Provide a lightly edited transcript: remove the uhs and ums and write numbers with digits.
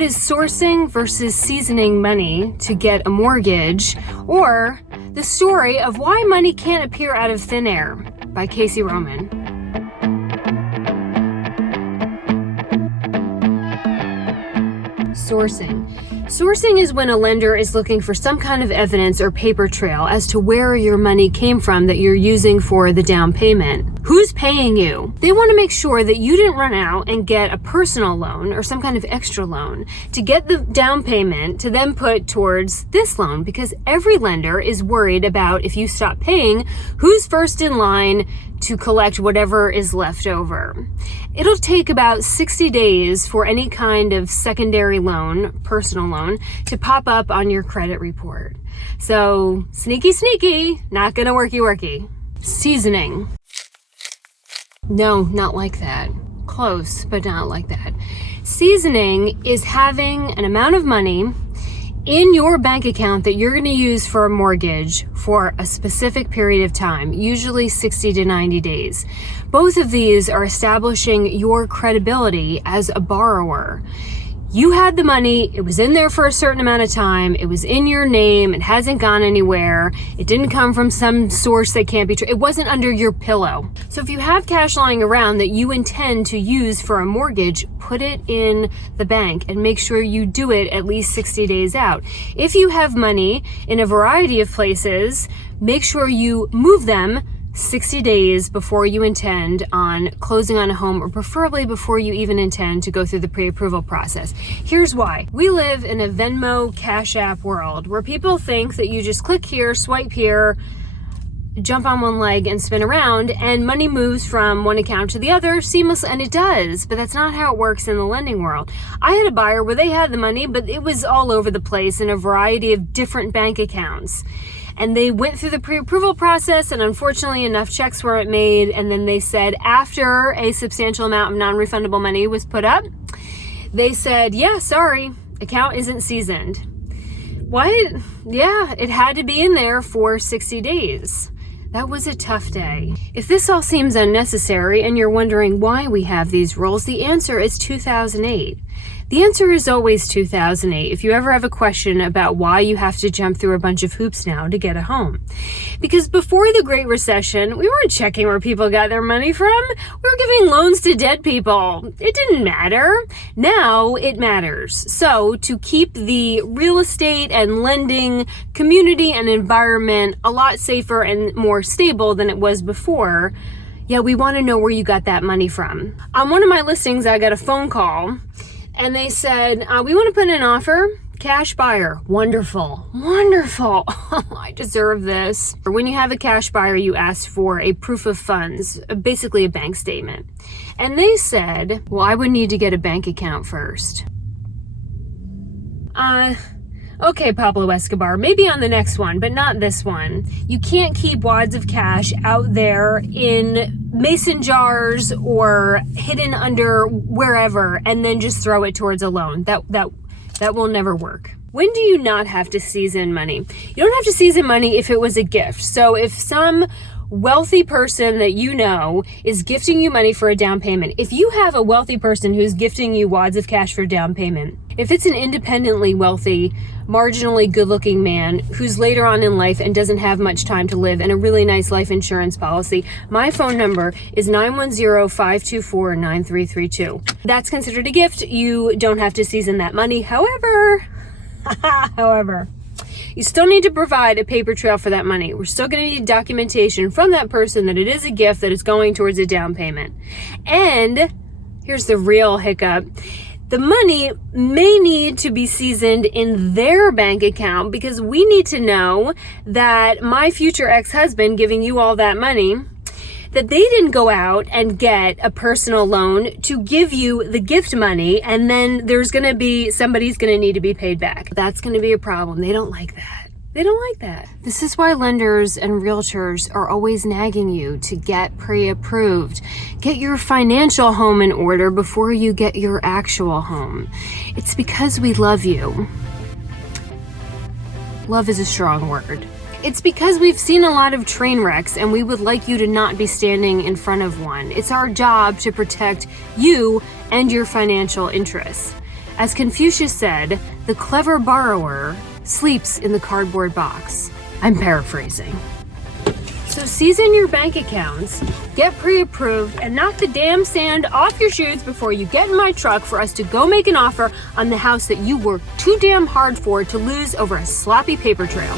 What is sourcing versus seasoning money to get a mortgage? Or the story of why money can't appear out of thin air by Casey.roman. Sourcing is when a lender is looking for some kind of evidence or paper trail as to where your money came from that you're using for the down payment. Who's paying you? They want to make sure that you didn't run out and get a personal loan or some kind of extra loan to get the down payment to then put towards this loan, because every lender is worried about if you stop paying, who's first in line to collect whatever is left over. It'll take about 60 days for any kind of secondary loan, personal loan, to pop up on your credit report. So sneaky, not gonna worky. Seasoning. No, not like that. Close, but not like that. Seasoning is having an amount of money in your bank account that you're going to use for a mortgage for a specific period of time, usually 60 to 90 days. Both of these are establishing your credibility as a borrower. You had the money, it was in there for a certain amount of time, it was in your name, it hasn't gone anywhere, it didn't come from some source that can't be true, it wasn't under your pillow. So if you have cash lying around that you intend to use for a mortgage, put it in the bank and make sure you do it at least 60 days out. If you have money in a variety of places, make sure you move them 60 days before you intend on closing on a home, or preferably before you even intend to go through the pre-approval process. Here's why. We live in a Venmo Cash App world where people think that you just click here, swipe here, jump on one leg and spin around, and money moves from one account to the other seamlessly, and it does, but that's not how it works in the lending world. I had a buyer where they had the money, but it was all over the place in a variety of different bank accounts. And they went through the pre-approval process, and unfortunately enough checks weren't made. And then they said, after a substantial amount of non-refundable money was put up, they said, yeah, sorry, account isn't seasoned. What? Yeah, it had to be in there for 60 days. That was a tough day. If this all seems unnecessary and you're wondering why we have these rules, the answer is 2008. The answer is always 2008 if you ever have a question about why you have to jump through a bunch of hoops now to get a home. Because before the Great Recession, we weren't checking where people got their money from. We were giving loans to dead people. It didn't matter. Now it matters. So to keep the real estate and lending community and environment a lot safer and more stable than it was before, yeah, we want to know where you got that money from. On one of my listings, I got a phone call. And they said, we want to put in an offer, cash buyer. Wonderful. I deserve this. When you have a cash buyer, you ask for a proof of funds, basically a bank statement. And they said, well, I would need to get a bank account first. Okay, Pablo Escobar, maybe on the next one, but not this one. You can't keep wads of cash out there in mason jars or hidden under wherever and then just throw it towards a loan. That will never work. When do you not have to season money? You don't have to season money if it was a gift. So if some wealthy person that you know is gifting you money for a down payment, if you have a wealthy person who's gifting you wads of cash for a down payment, if it's an independently wealthy, marginally good-looking man who's later on in life and doesn't have much time to live and a really nice life insurance policy, my phone number is 910-524-9332. That's considered a gift. You don't have to season that money. However, you still need to provide a paper trail for that money. We're still going to need documentation from that person that it is a gift that is going towards a down payment. And here's the real hiccup. The money may need to be seasoned in their bank account, because we need to know that my future ex-husband giving you all that money, that they didn't go out and get a personal loan to give you the gift money, and then somebody's going to need to be paid back. That's going to be a problem. They don't like that. This is why lenders and realtors are always nagging you to get pre-approved. Get your financial home in order before you get your actual home. It's because we love you. Love is a strong word. It's because we've seen a lot of train wrecks and we would like you to not be standing in front of one. It's our job to protect you and your financial interests. As Confucius said, the clever borrower sleeps in the cardboard box. I'm paraphrasing. So season your bank accounts, get pre-approved, and knock the damn sand off your shoes before you get in my truck for us to go make an offer on the house that you worked too damn hard for to lose over a sloppy paper trail.